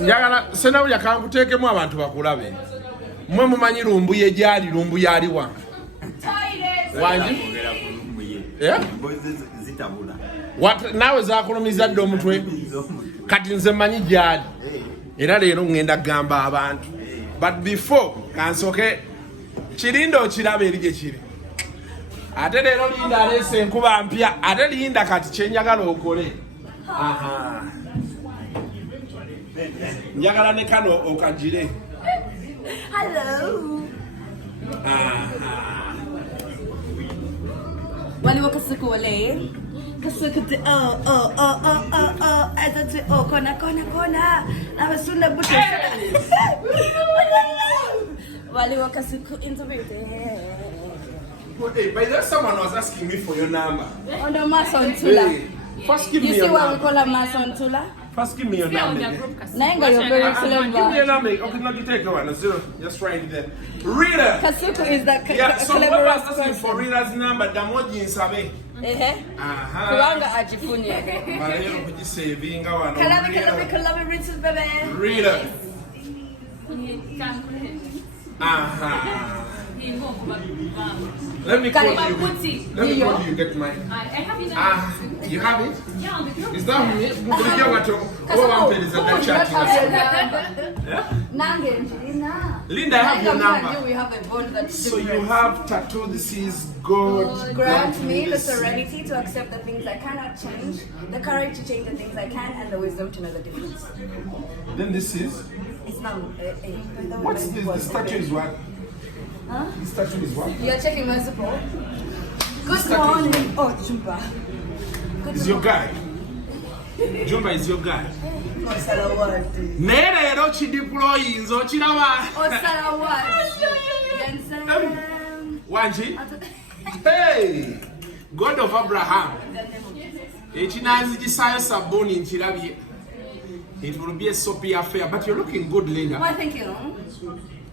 Njagala senawulya kankuteekemu abantu bakulabe. Mmwe mumanyi Lumbuye gyali Lumbuye aliwa. Wangi? Naawe zakulumiza dde omutwe kati nze mmanyi gyali era leero ngenda kugamba abantu but before kansoke kirinde okiraba eri gye kiri ate leero Linda aleese enkuba mpya ate Linda kati kyenjagala okole njagala ne kano okagire. Hello. Waliwo kasuku wale. Kasuku te azati kona. Abasunda buto. Waliwo kasuku interview. Hey, by the way, someone was asking me for your number. On the Mason Tula. First give me your number. You see what we call a Mason Tula? First give me your number. Nango, you're very clever. Give me your number. Okay, now you take one. Just write there. Rita. Kasuku is that yeah, so whoever was asking for Rita's number, Damoji in Sabe. Kuwanga ajifunia. Malero kujisavinga wana. Kalabi, Richard baby. Rita. Let me call you. Let me call you. Get mine. I have it. You have it? Yeah. Is that me? Linda, I have your number. We have a bond that So you have tattoo. This is God. Grant me the serenity to accept the things I cannot change, the courage to change the things I can, and the wisdom to know the difference. Then this is? It's not. What's this? The statue is what? Huh? The statue is what? You're checking my support. Good morning. Oh, Jumba. Is your guy? Jumba is your guy. Oh, Salawati. Nere rochi deploy zo chiraba. Oh, Salawati. Wanji? Hey! God of Abraham. Echinazi jisayo sabuni nchirabye. It will be a soapy affair, but you're looking good, Linda. Why, thank you.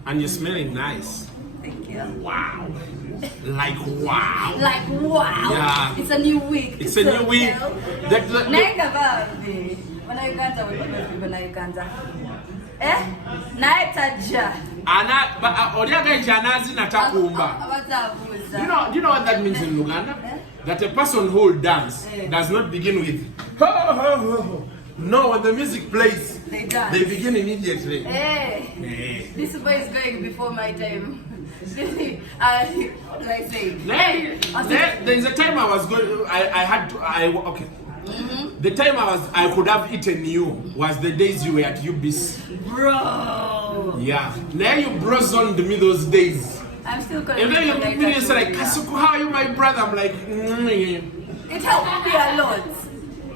And you're smelling nice. Thank you. Wow. Like wow. Like wow. Yeah. It's a new week. It's a new week. Naenda babi. Wana Uganda wana Uganda. Naetaja. Ana oriaga janazi natakumba. Do you know what that means in Uganda? That a person who will dance does not begin with ho ho ho ho. No, when the music plays, they dance. They begin immediately. This boy is going before my time. Like say, there is a time I was going. Okay. The time I could have eaten you was the days you were at UBC. Bro. Yeah. Now you brozoned me those days. I'm still going. And then you say like, Kasuku, how are you, my brother? I'm like, It helped me a lot.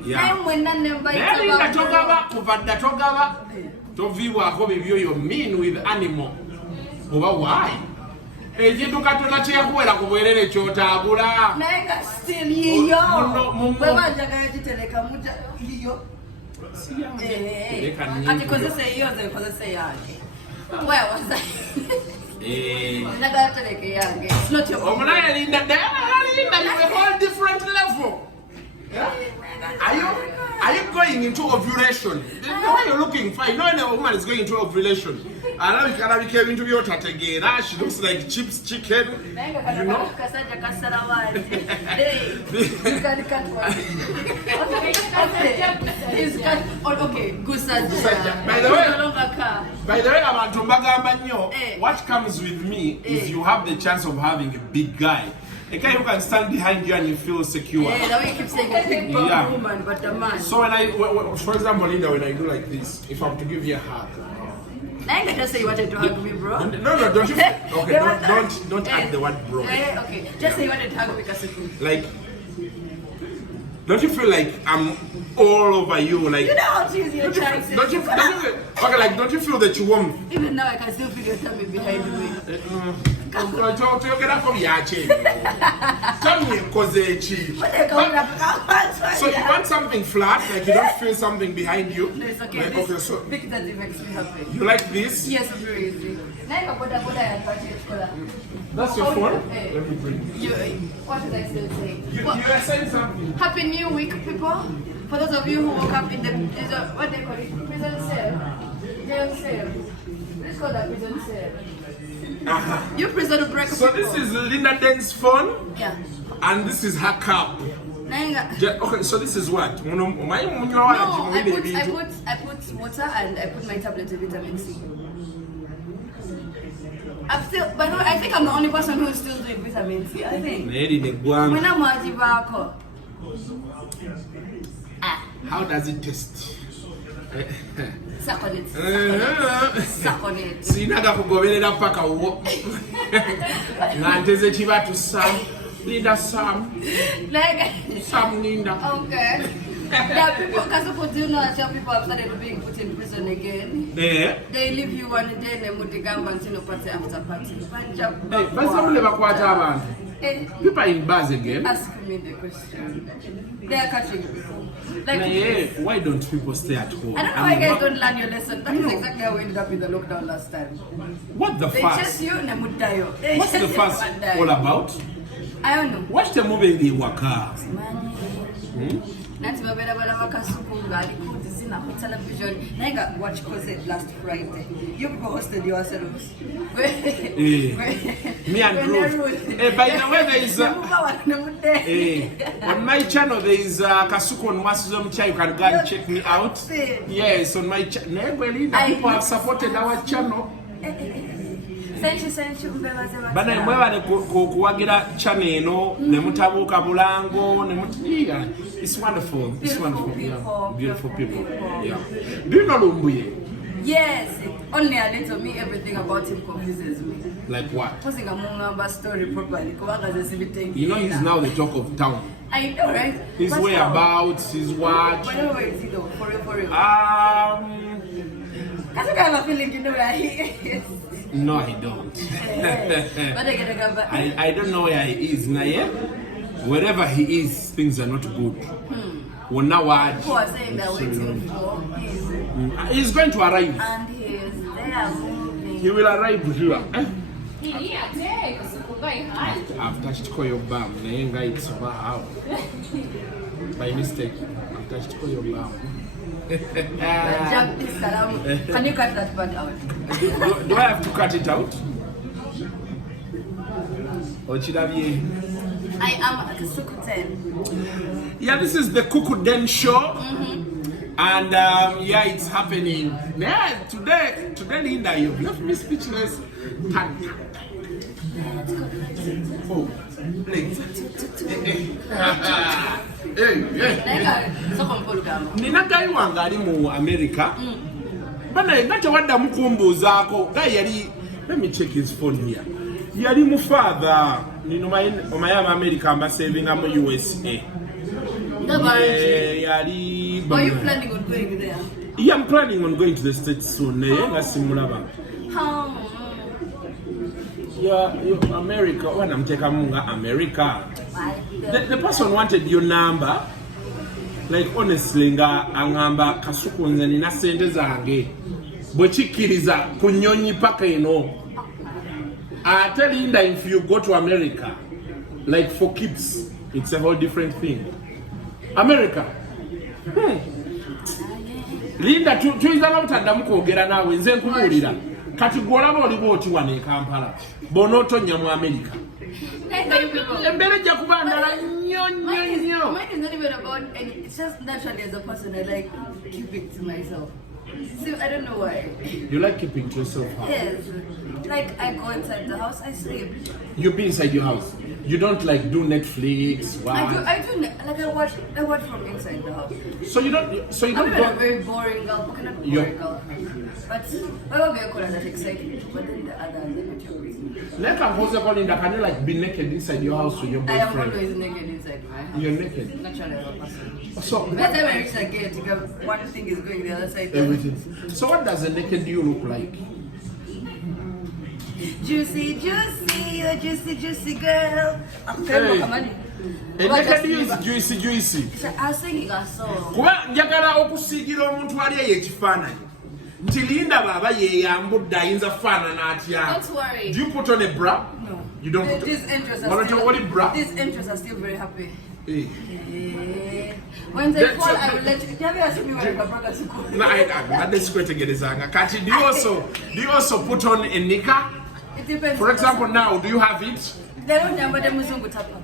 Yeah. You mean with animal. Why? Still where was I? It's not your own. A whole different level. Are you going into ovulation? The way you're looking fine. You know when a woman is going into ovulation. I know you came into your tategera. She looks like chips chicken. You know? By the way, what comes with me is you have the chance of having a big guy. A guy who can stand behind you and you feel secure. Yeah, that way you keep saying a big woman, but a man. So for example, Linda, when I do like this, if I'm to give you a hug. I ain't just say you wanted to hug me, bro. No, don't you? Okay, don't add the word bro. Okay, just say you wanted to hug me, Kasuku. Like, don't you feel like I'm all over you? Like, you know how to use your chances. Don't you feel that you want me? Even now, I can still feel your tummy behind me. So you want something flat, like you don't feel something behind you? No, it's okay. Like, this okay, so big that it makes me happy. You like this? Yes, very easy. That's your phone? Let me bring it. What did I still say? You are saying something. Happy New Week, people. For those of you who woke up in the, what they call it, prison cell. It's called a prison cell. Uh-huh. You prison break. So this is Linda Den's phone, Yeah. and this is her cup. Okay, so this is what? No, I put water and I put my tablet of vitamin C. I'm still, by the way, I think I'm the only person who's still doing vitamin C. I think. When I'm how does it taste? Suck on it. Suck on it. Sinaga kugoberera paka wo. Nganteze chibatu sam. Linda Sam. Like Sam Linda. Okay. Yeah, people, because do you know that people have started being put in prison again? Yeah. They leave you one day and they put the government in a party after party. Hey, but some never quite have people in bars again. Ask me the question. They are catching people. Like, yeah, why don't people stay at home? I don't know why you guys don't learn your lesson. That is exactly how we ended up in the lockdown last time. What the fuss? They chase you and they what's the fuss all about? I don't know. Watch the movie in the Waka. Nanti babera kasuku ngali kuti on television. Nanga watch Cosette last Friday. You people hosted yourselves. Me and Ruth. By the way, there is on my channel there is Kasuku on Masuzum Cha. You can go and check me out. Yes, on my channel. People have supported our channel. Bana mwebale kuwagira channel eno nemutabuka bulango it's wonderful. It's wonderful. Beautiful people. Yeah. Do you know Lumbuye? Yes. Only a little. Me, everything about him confuses me. Like what? Posing a Mungamba story properly. You know he's now the talk of town. I know, right? His whereabouts, his what? Where is he though? For real. I have a feeling you know where he is. No, I don't. I don't know where he is now. Yeah? Wherever he is, things are not good. Well, now what? People are saying they're waiting for his. He's going to arrive. And he is there moving. He will arrive here. I've touched your bum. It's wow. By mistake. I've touched your bum. Can you cut that part out? Do I have to cut it out? Or should I be? I am at Sukuten. Yeah, this is the Kukuden show. And yeah, it's happening. Yeah, today, Linda, you've left me speechless. Oh, please. Nina guy wanga ali mu America. Bana ngate wadda mukumbuzaako. Guy yali, let me check his phone here. Yali mu father nino omayama America amba saving am USA. Yali. Are you planning on going there? Yeah, I'm planning on going to the States soon. How? Yeah, America. When I'm taking America, the person wanted your number. Like honestly, angamba kasukunze nina sente zange. Bwechikiriza kunyonyi paka ino. I tell Linda, if you go to America, like for kids, it's a whole different thing. America. Linda, tuiza na utandamu kwogera nawe nze nkumulira. Kati gwolaba oli bwoti wane e Kampala. Bonoto nya mu America. Mbele ja kubandala nyo. Mine is not even about any. It's just naturally as a person I like keeping to myself. So I don't know why. You like keeping to yourself? Huh? Yes. Like I go inside the house, I sleep. You be inside your house. You don't like do Netflix. Wow. I do. Like I watch from inside the house. So you don't. I'm not a very boring girl. I'm not a boring girl. But I will be a that excited. But then the other limit. Can you like be naked inside your house with your boyfriend? I am always naked inside my house. You're naked. Naturally as a person. So by the time I reach the gate, one thing is going the other side. Everything. So what does a naked you look like? Juicy, you're juicy girl. Hey. A naked you is juicy. I was singing a song. Kuba njagala okusigira omuntu ali ekifaananyi. Linda baba ye yambudde ayinza faanana atya. Don't worry. Do you put on a bra? No. You don't put These interests are still very happy. When they fall, I will let you. Have you asked me when my brother's called? No, I'm not square together. Kati, do you also put on a nika? It depends. For example, now, do you have it? They don't know, but they're Muzungu tapa.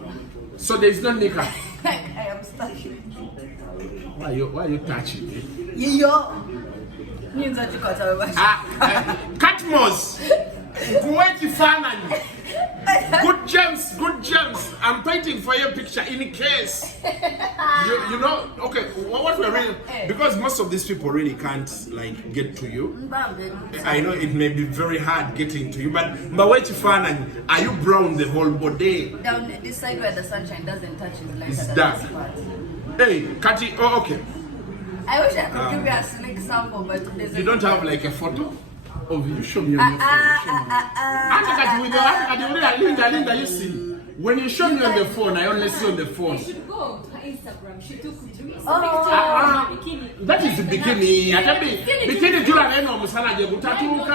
So there is no nika. I am stuck. Why are you touching me? Yo. Catmos. Kuwaiti Fanani. Good gems. I'm waiting for your picture in case. You know, okay, what we're really, because most of these people really can't like get to you. I know it may be very hard getting to you, but Mbawechi Fanani, are you brown the whole body? Down this side where the sunshine doesn't touch is like It's that. dark. Hey, Kati, oh okay. I wish I could give you a slick sample, but there's You don't have like a photo of you? Show me on your phone. Linda, you see. When you show me on the phone, I only see on the phone. You should go to her Instagram. She took picture Bikini. That is the bikini. Bikini jula neno musana je gutatuka.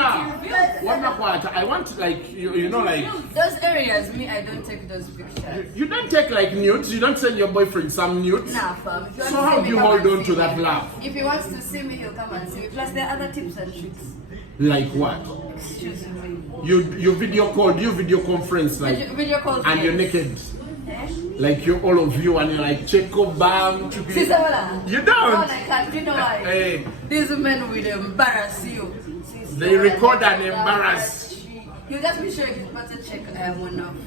I want like you know like those areas. Me, I don't take those pictures. You don't take like nudes. You don't send your boyfriend some nudes. Nah, fam. So how do you hold on to that love? If he wants to see me, he'll come and see me. Plus, there are other tips and tricks. Like what? Excuse me. You video call, you video conference like video calls, and you're naked. Like you all of you and you're like Checo Bam. You don't. No, I can't. You know why? Hey. These men will embarrass you. They record and embarrass. You just be sure if you better check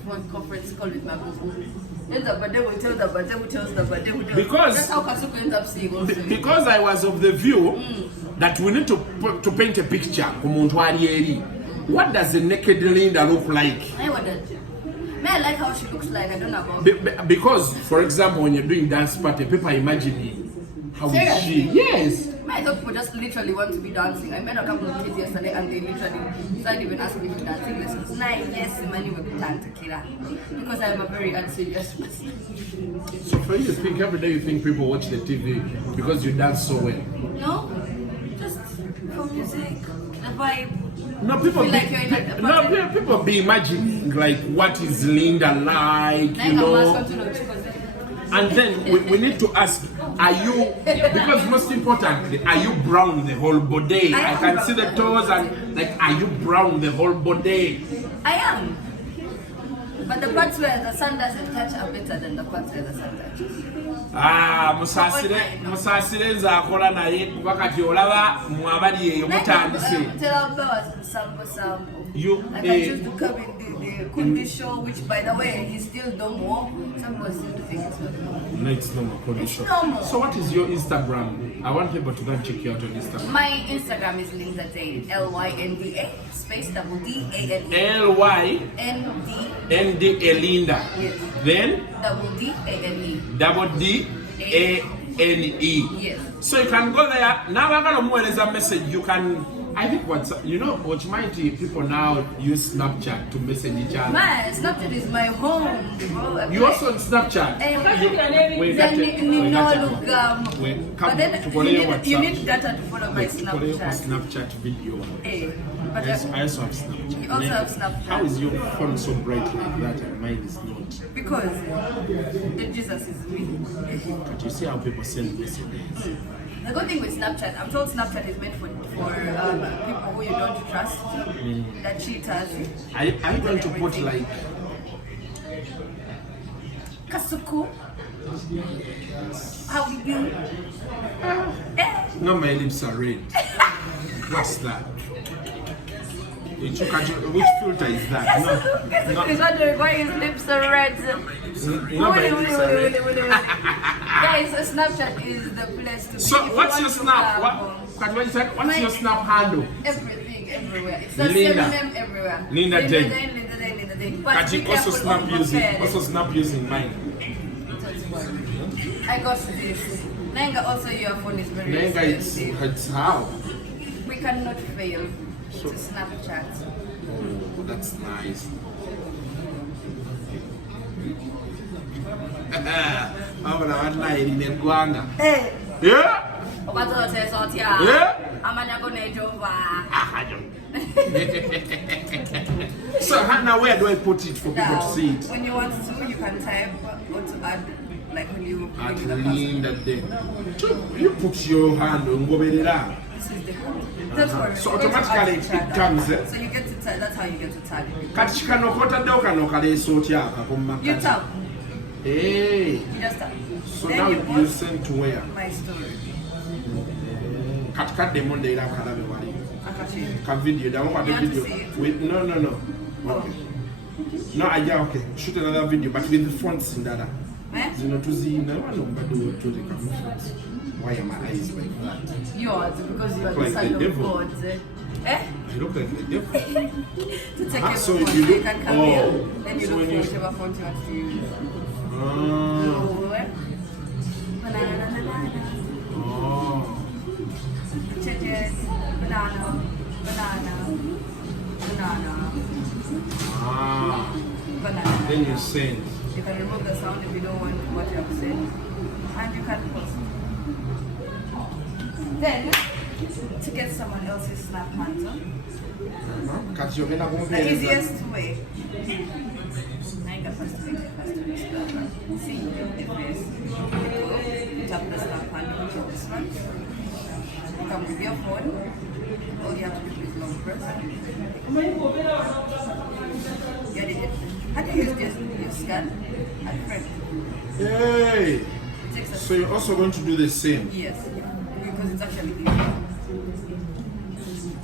one conference call with my boo. Then the birthday will tell the birthday will tell the birthday will tell. Because that's how Kasuku ends up seeing also. Because I was of the view that we need to paint a picture. What does the naked Linda look like? I like how she looks like. I don't know about because, for example, when you're doing dance party, people imagine how is she? Yes. I thought people just literally want to be dancing. I met a couple of kids yesterday and they literally started even asking me for dancing lessons. Yes, money will be time to kill her. Because I am a very unserious person. So for you to think every day you think people watch the TV because you dance so well? No, just for music, the vibe. No, people be, people be imagining like what is Linda like, you know. And then we need to ask, are you, because most importantly, are you brown the whole body? I can see the toes and like, are you brown the whole body? I am. But the parts where the sun doesn't touch are better than the parts where the sun touches. Musasire nzakola naye kubakati olaba mwabali eyo mutandise. You I can choose to come in the Kundi show, which by the way he's still no more. Some people seem to think it's not normal. No, it's no more Kundi show. Normal. So what is your Instagram? I want people to go and check you out on Instagram. My Instagram is Linda Dane, Lynda space double D-A-N-E. L-Y-N-D-A Linda. Yes. Then double D-A-N-E. Double D-A-N-E. Yes. So you can go there. Now I'm gonna move a message. You can. I think what mighty people now use Snapchat to message each other. Man, Snapchat is my home, bro. You also on Snapchat? You need data to follow my Snapchat. Snapchat video. But I also have Snapchat. You also have Snapchat. How is your phone so bright like that and mine is not? Because Jesus is me. But you see how people send messages. The good thing with Snapchat, I'm told Snapchat is meant for people who you don't trust, that cheaters. Are you going to put like Kasuku? How do you? No, my lips are red. What's that? Which filter is that? Kasuku is wondering why his lips are red. Guys, Snapchat is the place to be. So what's your snap? What's your snap handle? Everything, everywhere. It's the same name everywhere. Linda Dane. But you also snap using mine. I got this. Nenga also your phone is very expensive. It's how? We cannot fail to Snapchat. Oh, that's nice. I'm gonna lie in the Uganda. Hey. Yeah. Yeah. So now where do I put it for people to see it? When you want to, you can type or to add like when you At bring the lean person. that day. You put your hand on go This is the that's for So you get to automatically touch each it other. comes, eh? So you get to touch. That's how you get to tag. Kati kano kotaddewo kano kaleesa otya akakomma You tap. Hey. You just tap. So Then now you you post send to where? my story. Kati kaddemu ndeera akalabe wali. Akashi. Ka video, I want You the want to video. see it? Wait, no. Okay. No, yeah, okay. Shoot another video, but with the fonts in that. Eh? Zino tuzina, wano mbadde to the camera. Why are my eyes like that? Yours, because you are Like the son the of devil. God. Eh? I look like the devil. To take it So before you they look- can come oh. here, then you So look when for you- whichever font you want to use. Ah. Oh, eh? Banana. Oh. Chicken. Banana. Ah. Banana. Then you send. You can remove the sound if you don't want what you have said. And you can post. Then, to get someone else's snap handle, Kati yogenda the kumpeereza. easiest way. I got first to make it first to see the face. Tap the snap handle, which is this one. You come with your phone. All you have to do is long press. You did it. How do you use this? You scan and print. Hey. It takes a So you're also going to do the same. yes, because it's actually easier.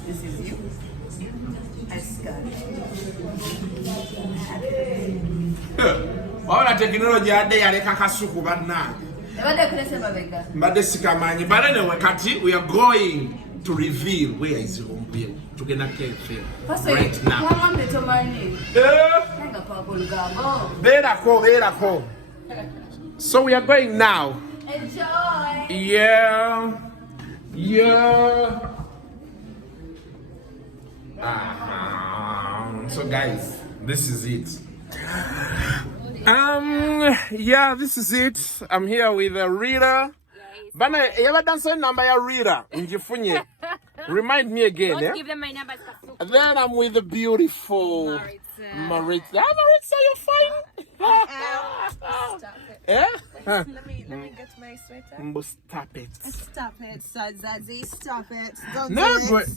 This is you. I scan. Wabula technology yadde yaleka kasuku bannange. Ebadde kulesema bega. Mbadde sikamanyi. But anyway, kati we are going to reveal where is Lumbuye. Tugenda kefe right now. Wamwambe tomani. Nanga pako lugambo. Beerako. So we are going now. Enjoy. Yeah. So guys, this is it. Yeah, this is it. I'm here with a reader. Bana, you ever done some number ya reader? Njifunye. Remind me again, Don't give them my numbers. And then I'm with the beautiful Maritza. Maritza, you're fine. Stop it. Yeah? Let me get my sweater. Stop it. Stop it, Zazie. Stop it. Don't No, do but it.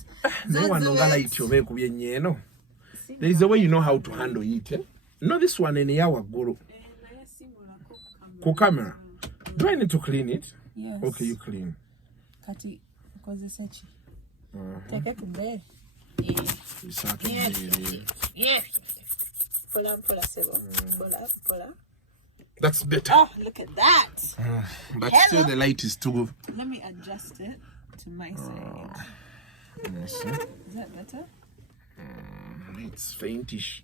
no one do gonna it. eat your no. There is a way you know how to handle it. Eh? No, this one in our guru. Ko camera. Do I need to clean it? Yes. Okay, you clean. Kati, because it's itchy. Take it to bed. Yeah. Pull up, Sebo. Pull up. That's better. Oh, look at that. But still the light is too. Let me adjust it to my side. Yes. Is that better? It's faintish.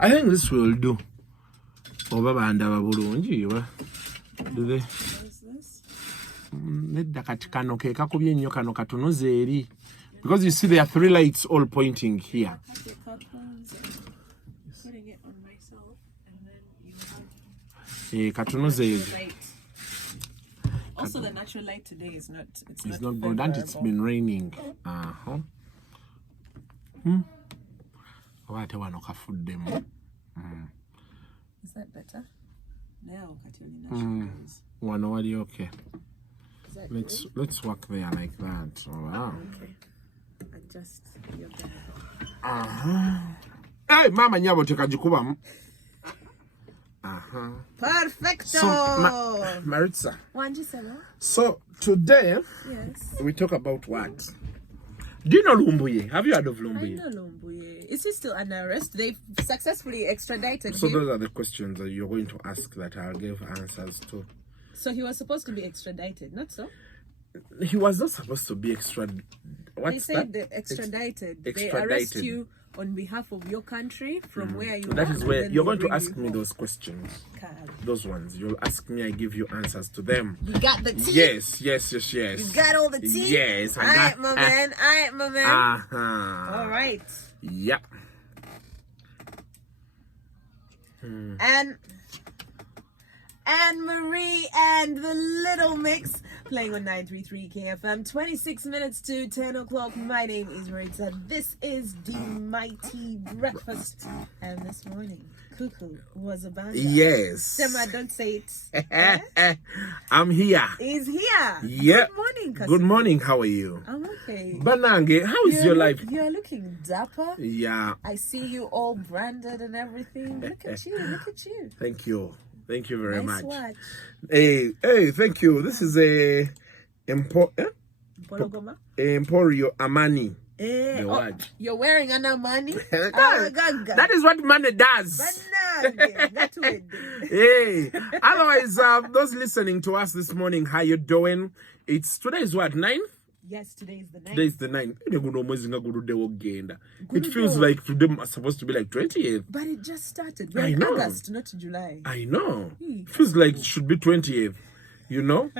I think this will do. Oba bandaba bulungi wa. Do they? What is this? Nedda kati kano ke kakubye nnyo kano katunuze eri. Because you see there are 3 lights all pointing here. Cut your coupons and putting it on myself, and then you have Katunuze eri. light. Also, the natural light today is not. It's not good and it's been raining. Ate wano kafuddemu. Is that better? Now, cut your natural eyes. Wano wali okay. Is that Let's work there like that. Oh, wow. okay? Adjust your bed. Hey, mama nyabo tekagikubamu. Perfecto. So, Maritza. Wanjisema? So today Yes. we talk about what? Do you know Lumbuye? Have you heard of I Lumbuye? know Lumbuye. Is he still under arrest? They've successfully extradited So him. those are the questions that you're going to ask that I'll give answers to. So he was supposed to be extradited, not so? He was not supposed to be extradited. They What's said that? they extradited. They extradited. arrest you on behalf of your country from where you That are. is and where then you're they going to bring ask you me home. those questions. God. Those ones. You'll ask me, I give you answers to them. You got the tea. Yes. You got all the tea. Yes, All right, my man. All right. Yeah. And Anne Marie and the Little Mix playing on 933 KFM. 26 minutes to 10 o'clock. My name is Marita. This is the Mighty Breakfast. And this morning, Cuckoo was a band. Yes. Sema, don't say it. I'm here. He's here. Yeah. Good morning, cousin. Good morning. How are you? I'm okay. Banange, how is your life? You're looking dapper. Yeah. I see you all branded and everything. Look at you. Look at you. Thank you. Thank you very Nice much. watch. Hey, thank you. This is a Pologoma. Emporio Amani. The watch. You're wearing an Amani? That is what money does. Hey, otherwise, those listening to us this morning, how you doing? Today is what, 9th? Yes, today is the 9th. Today is the 9th. It feels like today is supposed to be like 20th. But it just started. I know. August, not July. I know. Feels like it should be 20th. You know,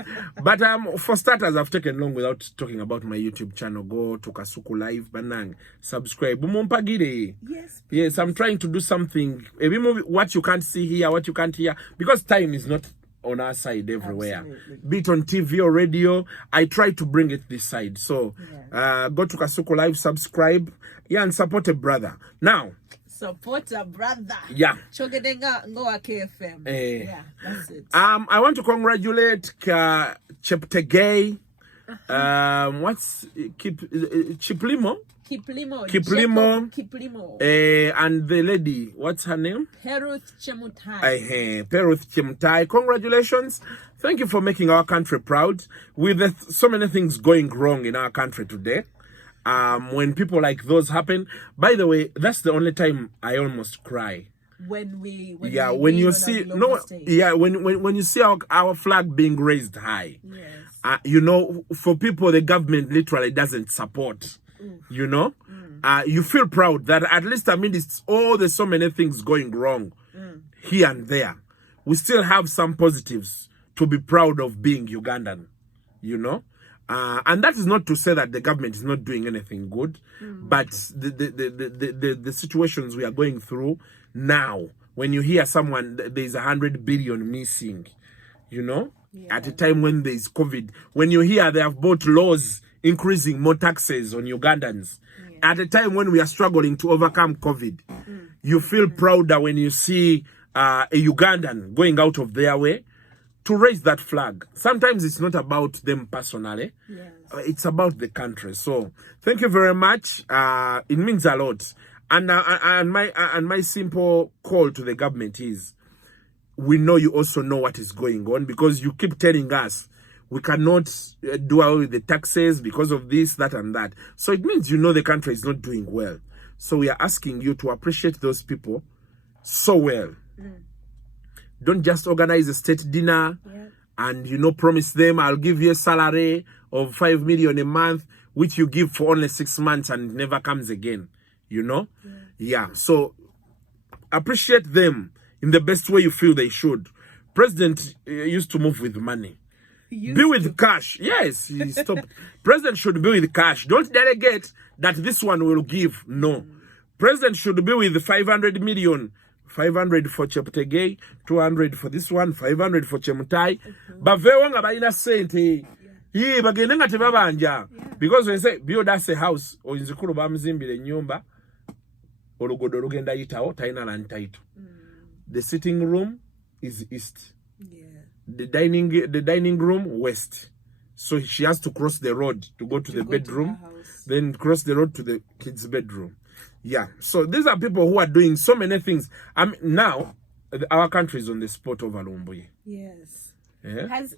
but for starters, I've taken long without talking about my YouTube channel. Go to Kasuku Live, Banang, subscribe. Yes. Yes, I'm trying to do something. What you can't see here, what you can't hear, because time is not on our side everywhere. Absolutely. Be it on TV or radio, I try to bring it this side. So, go to Kasuku Live, subscribe, and support a brother. Now. Support a brother. Yeah. Chogedenga Ngoa KFM. Yeah, that's it. I want to congratulate Cheptegei. What's Chiplimo? Kiplimo. And the lady, what's her name? Peruth Chemutai. Peruth Chemutai. Congratulations. Thank you for making our country proud. With so many things going wrong in our country today. When people like those happen, by the way, that's the only time I almost cry. When you see when you see our flag being raised high. Yes. You know, for people the government literally doesn't support. You know, you feel proud that at least amidst all the so many things going wrong here and there, we still have some positives to be proud of being Ugandan. You know. And that is not to say that the government is not doing anything good, but the situations we are going through now, when you hear someone, there's 100 billion missing, you know, at a time when there's COVID, when you hear they have brought laws increasing more taxes on Ugandans, at a time when we are struggling to overcome COVID, you feel prouder when you see a Ugandan going out of their way to raise that flag. Sometimes it's not about them personally. Yes. It's about the country. So thank you very much. It means a lot. And my simple call to the government is, we know you also know what is going on, because you keep telling us we cannot do away with the taxes because of this, that, and that. So it means you know the country is not doing well. So we are asking you to appreciate those people so well. Don't just organize a state dinner and, you know, promise them, I'll give you a salary of 5 million a month, which you give for only 6 months and it never comes again, you know? Yeah. So appreciate them in the best way you feel they should. President used to move with money. Be with cash. Yes, he stopped. President should be with cash. Don't delegate that this one will give. No. President should be with 500 million. 500 for Cheptegei, 200 for this one, 500 for Chemutai. Bavewa nga balina sente. Bagende nga tebabanja. Because when say build us a house, oyinzikulu bamuzimbire nyumba, olugodo lugenda yitawo talina land title. The sitting room is east. The dining room west. So she has to cross the road to go to the bedroom, then cross the road to the kids' bedroom. Yeah, so these are people who are doing so many things. Now, our country is on the spot over Lumbuye. Yes. Yeah? Has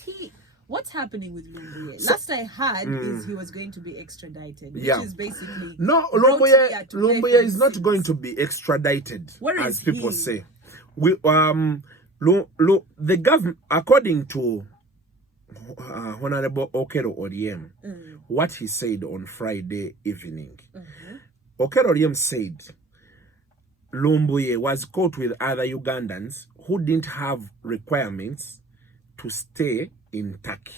he... What's happening with Lumbuye? Last I heard is he was going to be extradited, which is basically... No, Lumbuye is not going to be extradited, as people say. The government, according to Honorable Okero Oriem, what he said on Friday evening, Okero Oriem said Lumbuye was caught with other Ugandans who didn't have requirements to stay in Turkey.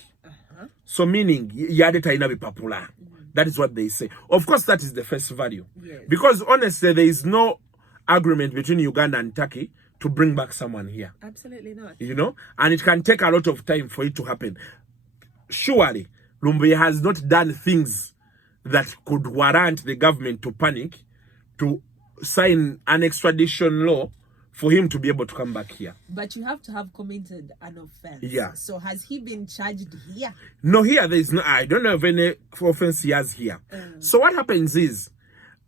So meaning, Yadeta ina be popular. That is what they say. Of course, that is the first value. Yes. Because honestly, there is no agreement between Uganda and Turkey to bring back someone here. Absolutely not. You know, and it can take a lot of time for it to happen. Surely, Lumbuye has not done things that could warrant the government to panic, to sign an extradition law for him to be able to come back here. But you have to have committed an offense. Yeah. So has he been charged here? No, here there is no. I don't know of any offense he has here. So what happens is,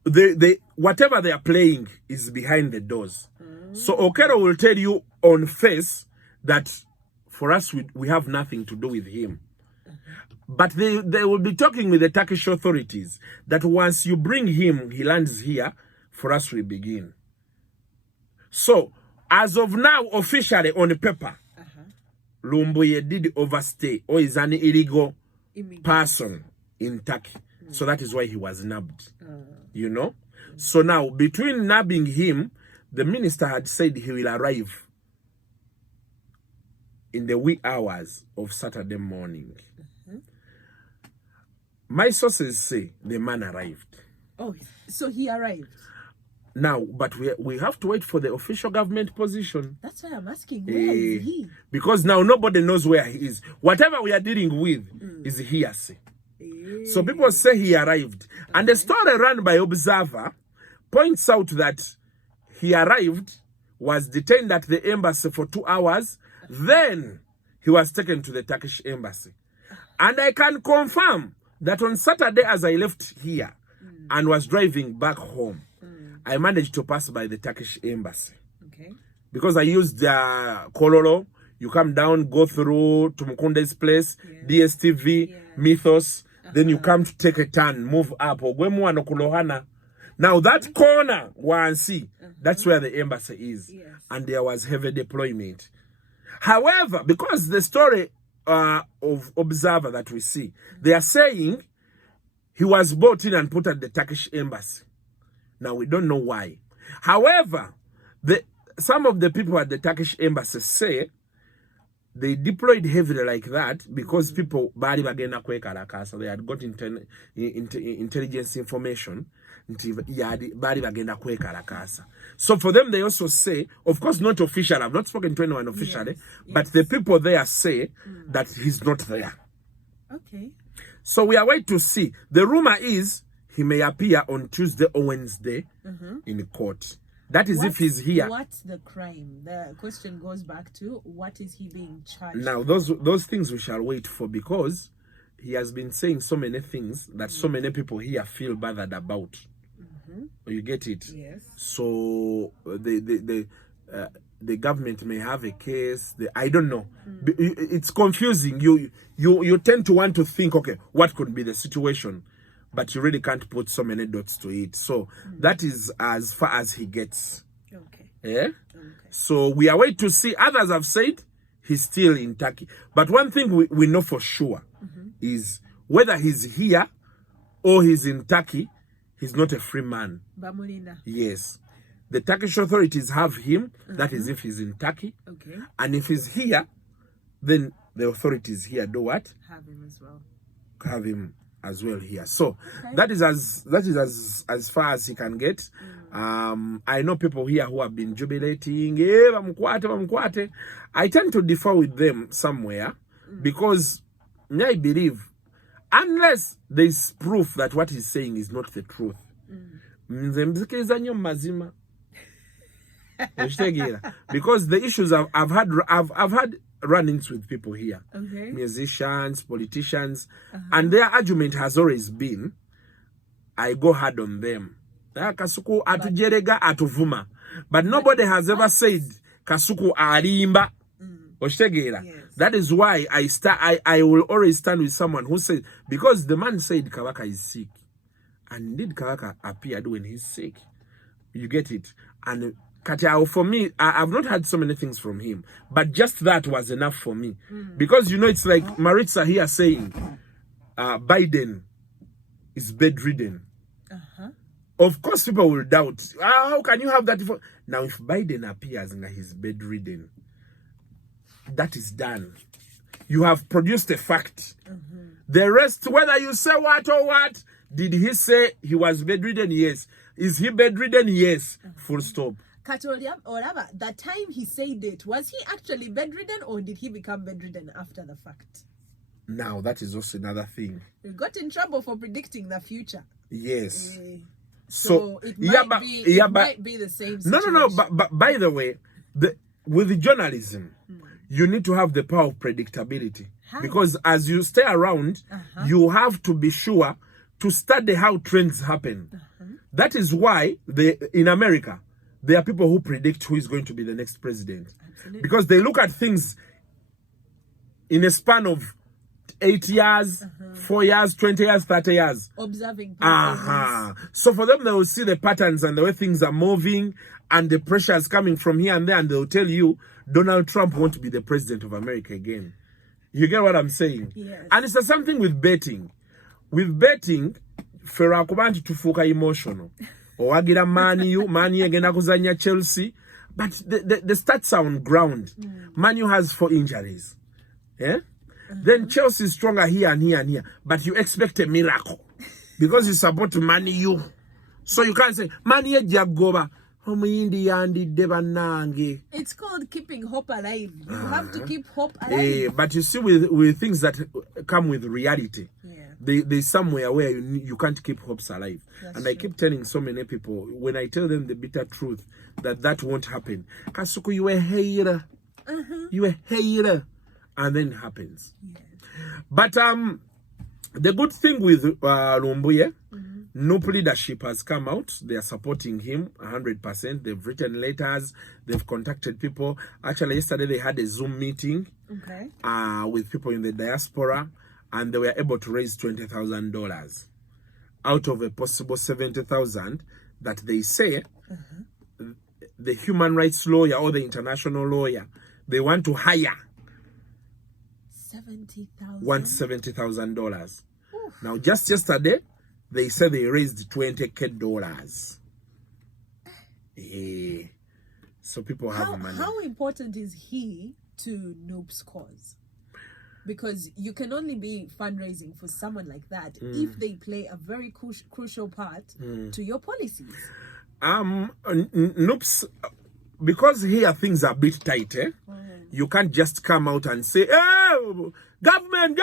they whatever they are playing is behind the doors. So Okero will tell you on face that for us we have nothing to do with him. But they will be talking with the Turkish authorities that once you bring him, he lands here, for us we begin. So, as of now, officially on paper, Lumbuye did overstay or is an illegal person in Turkey. So that is why he was nabbed. You know? So now, between nabbing him, the minister had said he will arrive in the wee hours of Saturday morning. My sources say the man arrived. Oh, so he arrived. Now, but we have to wait for the official government position. That's why I'm asking, where is he? Because now nobody knows where he is. Whatever we are dealing with is hearsay. So people say he arrived. And the story run by Observer points out that he arrived, was detained at the embassy for 2 hours, then he was taken to the Turkish embassy. And I can confirm that on Saturday as I left here and was driving back home, I managed to pass by the Turkish embassy. Okay. Because I used the Kololo, you come down, go through to Mukunde's place, DSTV, Mythos, then you come to take a turn, move up. Now that corner, Wansi, that's where the embassy is. Yes. And there was heavy deployment. However, because the story of Observer that we see, they are saying he was brought in and put at the Turkish embassy. Now we don't know why. However, some of the people at the Turkish embassy say they deployed heavily like that because people bali bagenda kwekalaka, so they had got intelligence information. So for them, they also say, of course, not official. I've not spoken to anyone officially, but the people there say that he's not there. Okay. So we are waiting to see. The rumor is he may appear on Tuesday or Wednesday in court. That is if he's here. What's the crime? The question goes back to, what is he being charged? Now, those things we shall wait for, because he has been saying so many things that so many people here feel bothered about. You get it? Yes. So the government may have a case. I don't know. It's confusing. You tend to want to think, okay, what could be the situation? But you really can't put so many dots to it. So that is as far as he gets. Okay. Yeah? Okay. So we are waiting to see. Others have said he's still in Turkey. But one thing we know for sure is whether he's here or he's in Turkey, he's not a free man. Bamulina. Yes. The Turkish authorities have him. That is if he's in Turkey. Okay. And if he's here, then the authorities here do what? Have him as well. Have him as well here. So that is as far as he can get. I know people here who have been jubilating. I tend to differ with them somewhere because I believe unless there is proof that what he's saying is not the truth. Because the issues I've had run-ins with people here, musicians, politicians, and their argument has always been, I go hard on them. Kasuku atujerega atuvuma, but nobody has ever said Kasuku alimba. That is why I will always stand with someone who says, because the man said Kawaka is sick, and indeed Kawaka appeared when he's sick. You get it? And Katiao, for me, I've not had so many things from him, but just that was enough for me. Because, you know, it's like Maritza here saying Biden is bedridden. Of course, people will doubt. How can you have that? Now, if Biden appears and he's bedridden, that is done. You have produced a fact. The rest, whether you say what or what, did he say he was bedridden? Yes. Is he bedridden? Yes. Full stop. Katolia Oraba, that time he said it, was he actually bedridden or did he become bedridden after the fact? Now, that is also another thing. We got in trouble for predicting the future. Yes. So it might be the same situation. No. But by the way, with the journalism, you need to have the power of predictability. How? Because as you stay around, you have to be sure to study how trends happen. That is why in America, there are people who predict who is going to be the next president. Absolutely. Because they look at things in a span of 8 years, 4 years, 20 years, 30 years. Observing. So for them, they will see the patterns and the way things are moving and the pressures coming from here and there, and they'll tell you Donald Trump won't be the president of America again. You get what I'm saying? Yes. And it's the same thing with betting. With betting, fera kubanti tufuka emotional. Owagira Man U agenda kuzanya Chelsea. But the stats are on ground. Man U has 4 injuries. Yeah? Then Chelsea is stronger here and here and here. But you expect a miracle. Because you support Man U. So you can't say, Man U jagoba. It's called keeping hope alive. You have to keep hope alive. But you see, with things that come with reality, there's somewhere where you can't keep hopes alive. That's and true. I keep telling so many people, when I tell them the bitter truth, that won't happen. Kasuku, you a hater. You a hater. And then it happens. Yeah. But the good thing with Lumbuye, Nup leadership has come out. They are supporting him 100%. They've written letters. They've contacted people. Actually, yesterday they had a Zoom meeting with people in the diaspora, and they were able to raise $20,000 out of a possible $70,000 that they say the human rights lawyer or the international lawyer, they want to hire. $70,000. Now, just yesterday, they said they raised $20,000. Yeah. So people have money. How important is he to Noop's cause? Because you can only be fundraising for someone like that if they play a very crucial part to your policies. Noop's, because here things are a bit tight, you can't just come out and say, oh, government.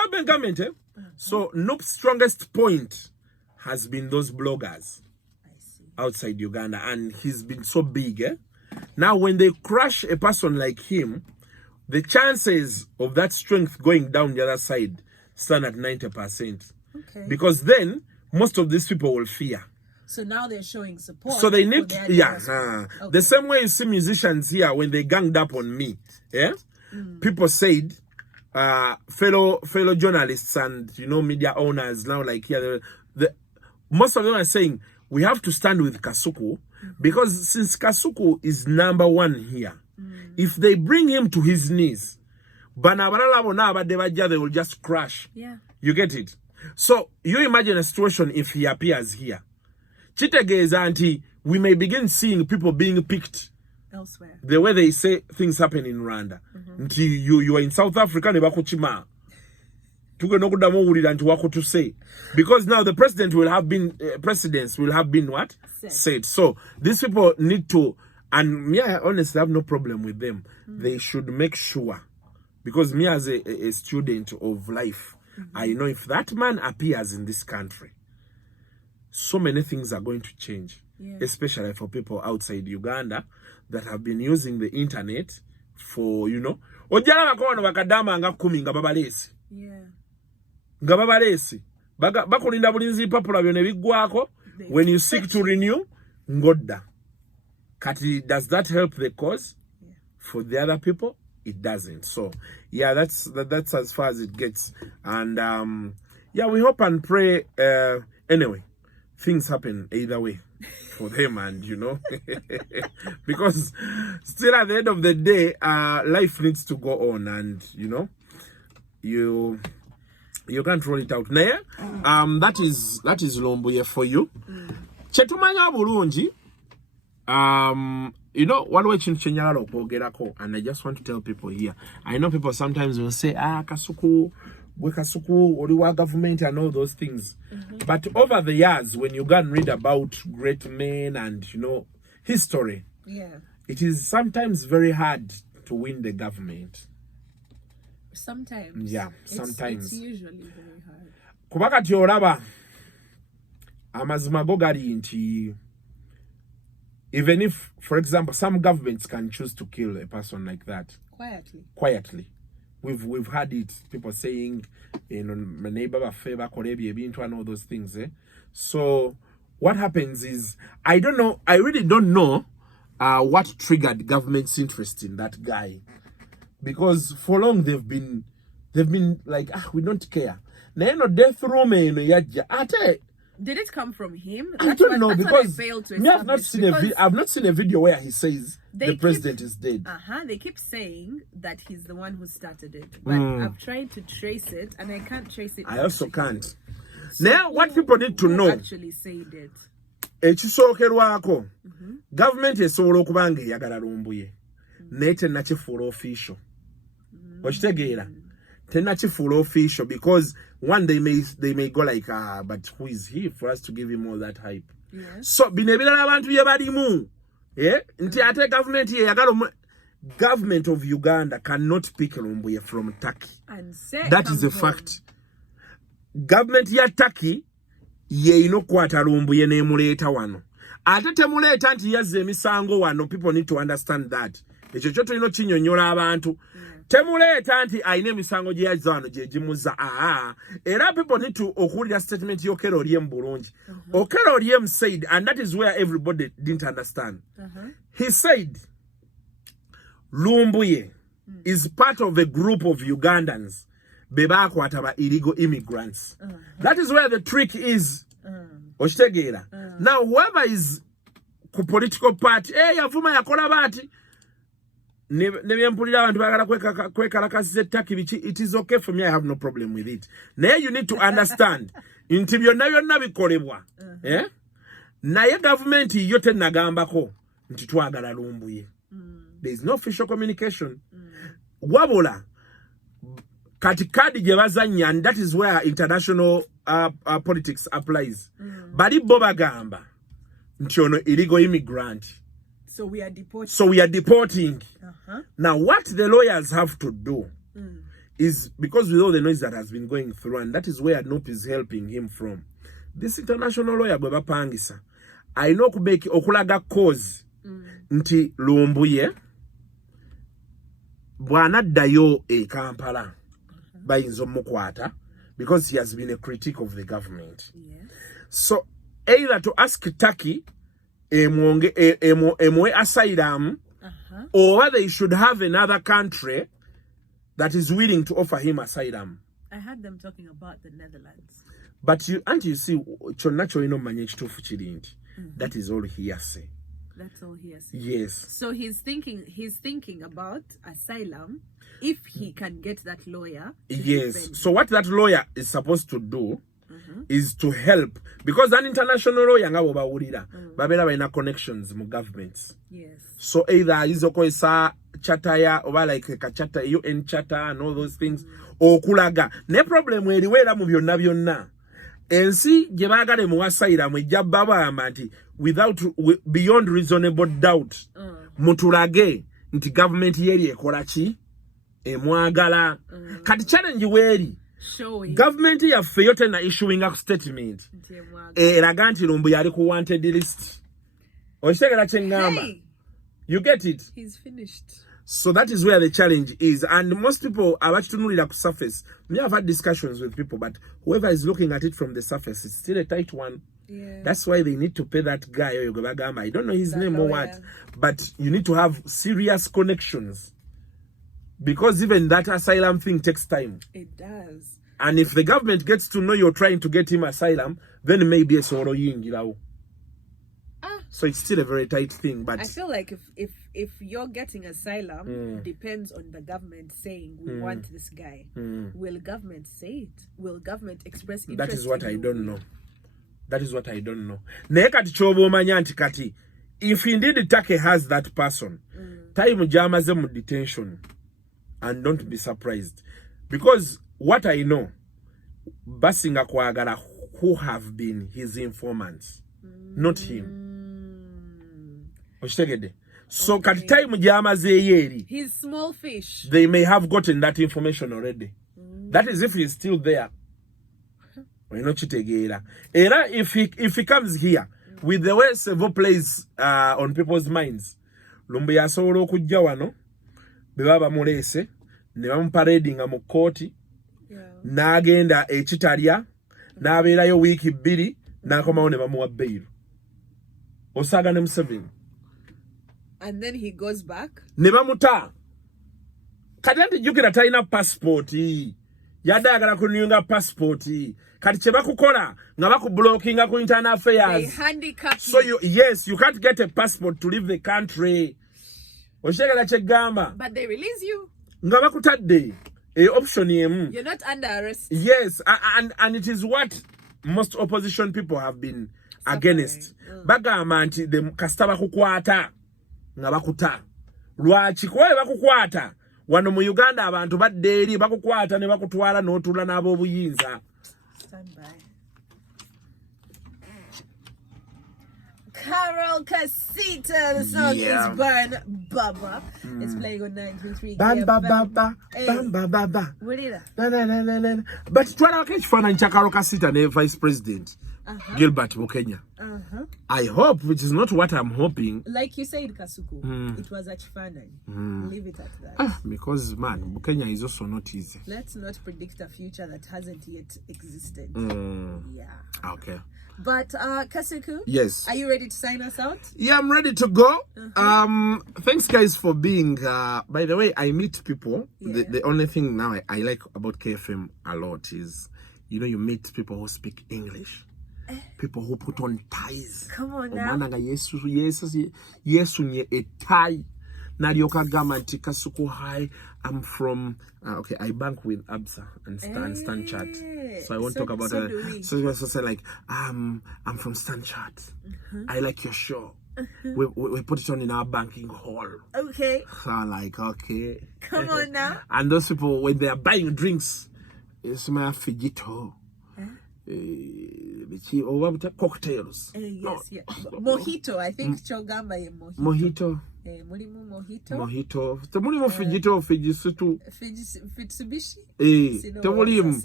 So Noop's strongest point has been those bloggers outside Uganda, and he's been so big. Now, when they crush a person like him, the chances of that strength going down the other side stand at 90%. Because then most of these people will fear. So now they're showing support. So they need, the same way you see musicians here when they ganged up on me. People said, fellow journalists and media owners now, like here, most of them are saying we have to stand with Kasuku because since Kasuku is number 1 here, if they bring him to his knees, they will just crash. You get it? So you imagine a situation if he appears here. Chitegeza, we may begin seeing people being picked elsewhere. The way they say things happen in Rwanda. You are in South Africa, to say, because now the presidents will have been what said. So these people need to, and me, I honestly have no problem with them. They should make sure, because me as a student of life, I know if that man appears in this country, so many things are going to change, especially for people outside Uganda that have been using the internet for bakulinda bulinzi papula byone biggwako when you seek to renew ngodda kati. Does that help the cause? For the other people it doesn't. So that's as far as it gets. And we hope and pray. Anyway, things happen either way for them, and because still at the end of the day, life needs to go on, and you can't roll it out. That is Lumbuye for you. Chetumanya bulungi. Waliwo ekintu kyenyagala okwogerako, and I just want to tell people here. I know people sometimes will say, Kasuku, oli wa government and all those things. But over the years, when you go and read about great men and history, Yeah. it is sometimes very hard to win the government. Sometimes. Yeah, sometimes. It's usually very hard. Kuba kati olaba amazima go gali nti even if, for example, some governments can choose to kill a person like that quietly. We've had it, people saying, you know, my neighbor bafe bakole ebintu and all those things. So what happens is, I really don't know what triggered government's interest in that guy, because for long they've been like, we don't care. Now death row me no yaja ate. Did it come from him? I don't know, because I've not seen a video where he says the president is dead. They keep saying that he's the one who started it, but I've tried to trace it and I can't trace it. I also can't. So now what people need to know, actually said it. Ekisookerwako government esobola okuba nga eyagala Lumbuye naye tennakifuula official. Okitegeera? Tennakifuula official, because one they may go like, but who is he for us to give him all that hype? So bino ebirala abantu bye balimu nti ate government of Uganda cannot pick Lumbuye from Turkey. That is a fact. Government ya Turkey ye inokwata Lumbuye nemuleeta wano. Ate temuleeta nti yazze emisango wano. People need to understand that. Ekyo kyo tulina kinyonyola abantu. Temuleeta nti ayina emisango gye yazze wano gye gimuza. Era people need to okuwulira statement y'Okello Oryem bulungi. Okello Oryem said, and that is where everybody didn't understand. He said Lumbuye is part of a group of Ugandans bebakwata ba illegal immigrants. That is where the trick is. Okitegeera? Now whoever is ku political party yavuma yakola bati ne byempulira abantu bagala kwekalakasiza ettaki biki, it is okay for me, I have no problem with it. Naye you need to understand nti byonna bikolebwa naye government yo tennagambako nti twagala Lumbuye. There is no official communication. Wabula kati kadi gye bazanya, and that is where international politics applies. Bali bo bagamba nti ono illegal immigrant. So we are deporting. Now what the lawyers have to do is, because with all the noise that has been going through, and that is where NOP is helping him from, this international lawyer bwe bapangisa ayina okulaga cause nti Lumbuye bwanaddayo Kampala bayinza omukwata, because he has been a critic of the government. So either to ask Turkey emwe asylum, or they should have another country that is willing to offer him asylum. I heard them talking about the Netherlands. But you see, kyonna kyolina omanya ekituufu kiri nti that is all hearsay. That's all hearsay. Yes. So he's thinking about asylum if he can get that lawyer. Yes. So what that lawyer is supposed to do is to help, because an international lawyer nga bw'obawulira babeera balina connections mu governments. Yes. So either izokozesa charter oba like a charter, UN charter and all those things, okulaga ne problem eriwera mu byonna ensi gye baagala mu asylum ejja babamba nti beyond reasonable doubt mutulage nti government yeri ekola ki emwagala. Kati challenge weri government yaffe yo tena issuing a statement eraga nti Lumbuye ali ku wanted list. Okitegera kye ngamba? You get it? He's finished. So that is where the challenge is. And most people are actually like surface. We have had discussions with people, but whoever is looking at it from the surface, it's still a tight one. Yeah. That's why they need to pay that guy. I don't know his name or what, but you need to have serious connections, because even that asylum thing takes time. It does. And if the government gets to know you're trying to get him asylum, then maybe a soro yingirao. So it's still a very tight thing. But I feel like if you're getting asylum, depends on the government saying we want this guy. Will government say it? Will government express interest? That is what I don't know. That is what I don't know. Naye kati kyoba omanya nti kati, if indeed Turkey has that person, time gyamaze mu detention, and don't be surprised, because what I know, basinga kwagala who have been his informants, not him. Okitegedde? So kati time gyamazeeyo eri. He's small fish. They may have gotten that information already. That is if he's still there. Era if he comes here with the way Sevo plays on people's minds, Lumbuye asobola okujja wano beba bamulese ne bamuparadinga mu kooti n'agenda ekitalya n'abeerayo wiiki 2 n'akomawo ne bamuwa bail. Osaaga ne Museveni. And then he goes back. Ne bamuta. Kati antijjukira talina passport. Yadde ayagala kunyunga passport. Kati kye bakukola nga bakublockinga ku internal affairs. They handicap So you can't get a passport to leave the country. Oshegala kyegamba. But they release you. Nga bakutadde option yemu. You're not under arrest. Yes, and it is what most opposition people have been against. Bagamba nti the kasita bakukwata nga bakuta. Lwaki kuba bakukwata wano mu Uganda abantu badde eri bakukwata ne bakutwala n'otula n'ab'obuyinza. Stand by. Carol Casita, the song is Burn Baba. It's playing on 923. Ban ba ba ba, ban ba ba ba. Mulira. Na. But twala ekifaananyi kya Carol Casita ne Vice President Gilbert Bukenya. I hope, which is not what I'm hoping. Like you said, Kasuku, it was a chifanai. Leave it at that. Because, man, Bukenya is also not easy. Let's not predict a future that hasn't yet existed. Yeah. Okay. But, Kasuku? Yes. Are you ready to sign us out? Yeah, I'm ready to go. Thanks, guys, for being... by the way, I meet people. Yeah. The only thing now I like about KFM a lot is, you know, you meet people who speak English. People who put on ties. Come on now. Omwana Yesu nye a tie. Narioka gama nti Kasuku, hi, I'm from okay, I bank with Absa and Stan Chart. So I won't talk about it. So say like I'm from Stan Chart. I like your show. We put it on in our banking hall. Okay. So I'm like, okay. Come on now. And those people, when they are buying drinks, it's my fijito. Cocktails. Yes. Mojito. I think Chogamba is Mojito. Mulimu mojito. Mojito. Temulimu fijito, fijisutu. Fitsubishi. Temulimu.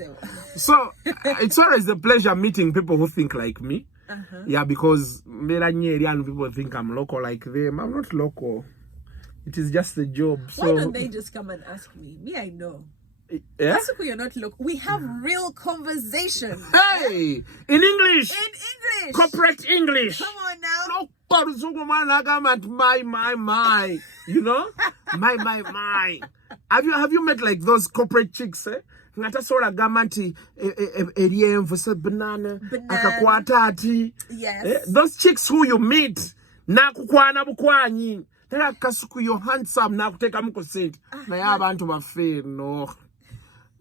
So, it's always a pleasure meeting people who think like me. Yeah, because people think I'm local like them. I'm not local. It is just a job. So why don't they just come and ask me? Me, I know. Yeah? You're not local. We have real conversation. Hey! In English! In English! Corporate English! Come on now. My. You know? My. Have you met like those corporate chicks, eh? Ngatasola gamanti erienvu se banana akakwata ati. Yes. Those chicks who you meet na kukwana bukwanyi. Tera Kasuku, you're handsome na kuteka mukosenti. Na ya abantu bafe no.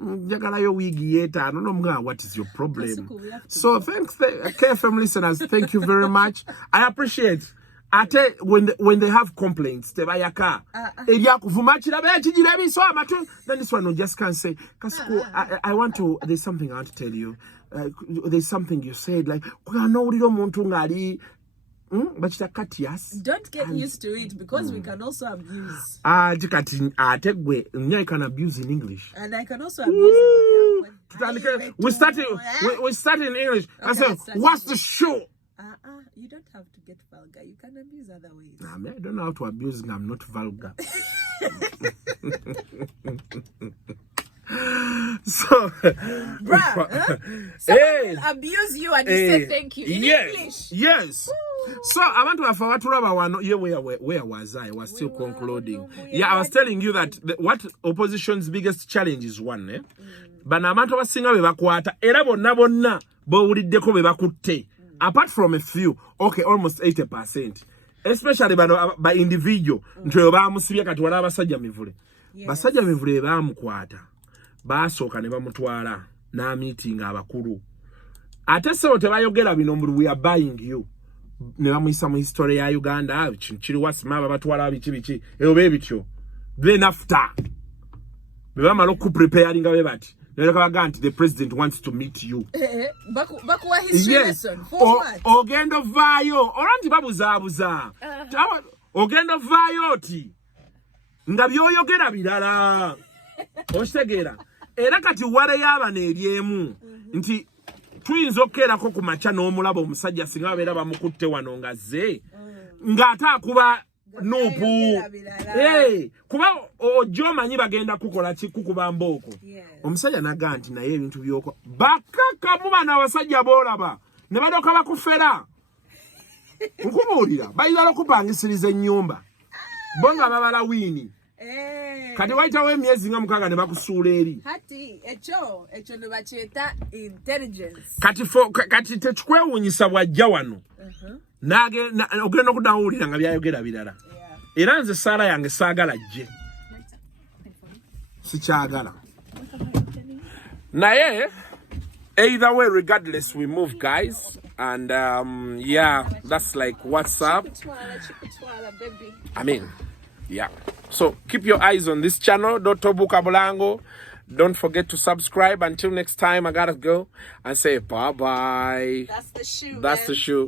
I don't know what is your problem. So thanks, KFM listeners. Thank you very much. I appreciate. When they have complaints, then this one just can't say. Kasuku, I want to. There's something I want to tell you. There's something you said like don't get used to it because we can also abuse. I can abuse in English. And I can also abuse in English. We start in English. Okay, I said, what's the show? You don't have to get vulgar. You can abuse other ways. I don't know how to abuse and I'm not vulgar. So, someone will abuse you and you say thank you in English. Yes. Woo. So I want to have where was I? I was still concluding. Yeah, I was telling you that what opposition's biggest challenge is one, eh? Bana abantu basinga be bakwata era bonna bowuliddeko be bakutte. Apart from a few, okay, almost 80%. Especially by individual. Ntwe bamusibye kati wala abasajja mivule. Basajja mivule bamukwata. Basooka ne bamutwala na meeting abakulu. Ate so tebayogera bino we are buying you. Ne bamuyisa mu history ya Uganda kiri wasima batwala biki eyo bebityo. Then after be bamalo ku preparing be bati. The president wants to meet you. Bakuwa history lesson. For what? Ogendo vayo. Oranti babuza. ogenda ovaayo oti nga byoyogera birala okitegeera era kati wale y'abano eryemu nti tuyinza okkeerako ku makya n'omulaba omusajja singa babeera bamukutte wano ngazze ng'ate akuba nuupu kuba ojja omanyi bagenda kukola kukuba mbooko omusajja naga nti naye ebintu byoko bakakamu bano abasajja boolaba ne badooka bakufera nkubuulira bayinza n'okupangisiriza ennyumba bo nga babala wiini kati wayitawo emyezi nga 6 ne bakusuula eri ekyo ne bakyeta intelligence kati tekikwewuunyisa bwajja wano ogenda okudawulira nga byayogera birala era nze saala yange saagala jje sikyagala naye either way regardless we move guys and yeah that's like what's up I mean yeah so keep your eyes on this channel Dr. Buka Bulango. Don't forget to subscribe. Until next time I gotta go and say bye bye. That's the shoe. That's the shoe.